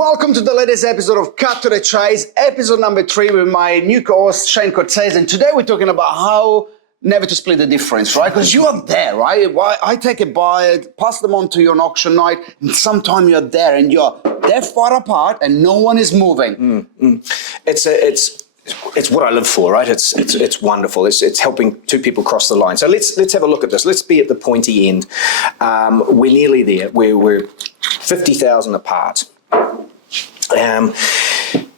Welcome to the latest episode of Cut to the Chase, episode number 3 with my new co-host Shane Cortez. And today we're talking about how never to split the difference, right? Because you are there, right? I take a buyer, pass them on to you on auction night, and sometime you're there and you're that far apart and no one is moving. It's what I live for, right? It's wonderful. It's helping two people cross the line. So let's have a look at this. Let's be at the pointy end. We're nearly there. We're 50,000 apart. The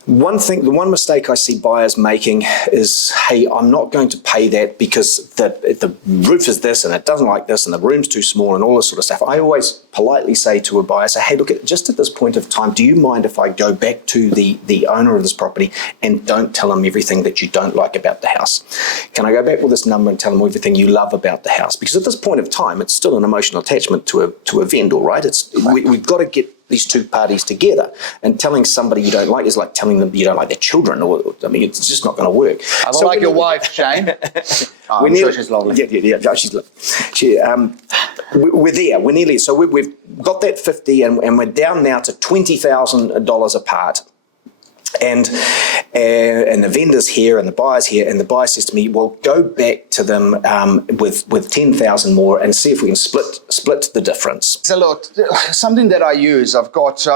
one mistake I see buyers making is, hey, I'm not going to pay that because the roof is this and it doesn't like this and the room's too small and all this sort of stuff. I always politely say to a buyer, hey, look, just at this point of time, do you mind if I go back to the owner of this property and don't tell them everything that you don't like about the house? Can I go back with this number and tell them everything you love about the house? Because at this point of time, it's still an emotional attachment to a vendor, right? We've got to get these two parties together, and telling somebody you don't like is like telling them you don't like their children, or it's just not going to work. I don't like your wife, Shane. I'm sure she's lovely. Yeah, she's lovely. We're there. We're nearly. So we've got that 50, and we're down now to $20,000 apart. And the vendor's here and the buyer's here, and the buyer says to me, well, go back to them with 10,000 more and see if we can split the difference. So look, something that I use, I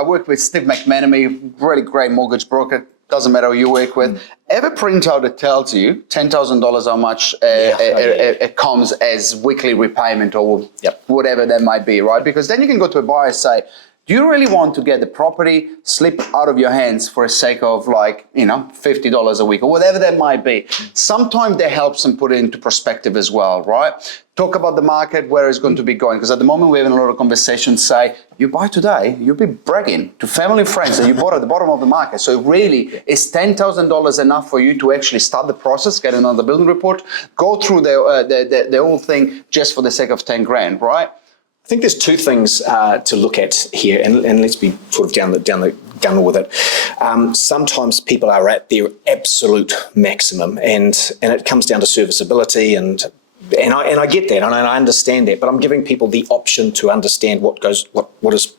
work with Steve McManamy, really great mortgage broker, doesn't matter who you work with. Ever printout that tells you $10,000 how much it comes as weekly repayment or whatever that might be, right? Because then you can go to a buyer and say, do you really want to get the property slip out of your hands for the sake of $50 a week or whatever that might be? Sometimes that helps them put it into perspective as well, right? Talk about the market, where it's going to be going. Because at the moment we're having a lot of conversations say, you buy today, you'll be bragging to family and friends that you bought at the bottom of the market. So really, is $10,000 enough for you to actually start the process, get another building report, go through the whole thing just for the sake of 10 grand, right? I think there's two things to look at here, and let's be sort of down the gun with it. Sometimes people are at their absolute maximum, and it comes down to serviceability, and I get that, and I understand that, but I'm giving people the option to understand what is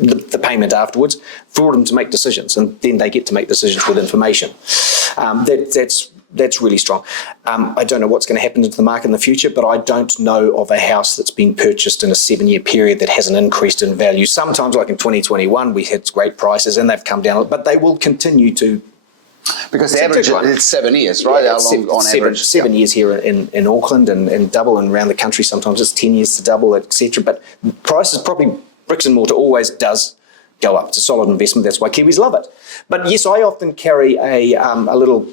the payment afterwards for them to make decisions, and then they get to make decisions with information. That's really strong. I don't know what's going to happen into the market in the future, but I don't know of a house that's been purchased in a 7-year period that hasn't increased in value. Sometimes, like in 2021, we had great prices and they've come down, but they will continue to. Because the average is 7 years, right? Yeah, on average? 7 years here in Auckland and double, and around the country sometimes it's 10 years to double, etc. But prices, probably bricks and mortar always does go up. It's a solid investment. That's why Kiwis love it. But yes, I often carry a little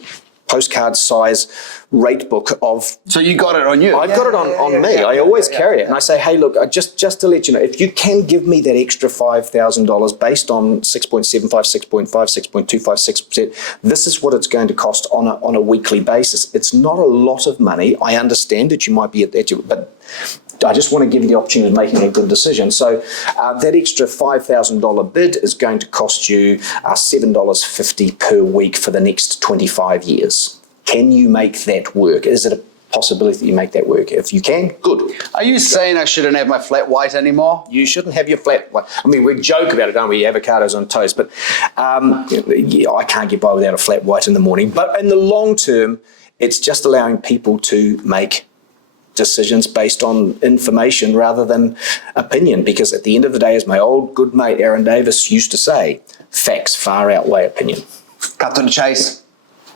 postcard size rate book of. So you got it on you? I've got it on me. I always carry it, and I say, hey, look, just to let you know, if you can give me that extra $5,000 based on 6.75, 6.5, 6.25, 6%, this is what it's going to cost on a weekly basis. It's not a lot of money. I understand that you might be at that, but I just want to give you the opportunity of making a good decision. So that extra $5,000 bid is going to cost you $7.50 per week for the next 25 years. Can you make that work? Is it a possibility that you make that work? If you can, good. Are you saying I shouldn't have my flat white anymore? You shouldn't have your flat white. I mean, we joke about it, don't we? Avocados on toast, but I can't get by without a flat white in the morning. But in the long term, it's just allowing people to make decisions based on information rather than opinion, because at the end of the day, as my old good mate Aaron Davis used to say, facts far outweigh opinion. Cut to the chase.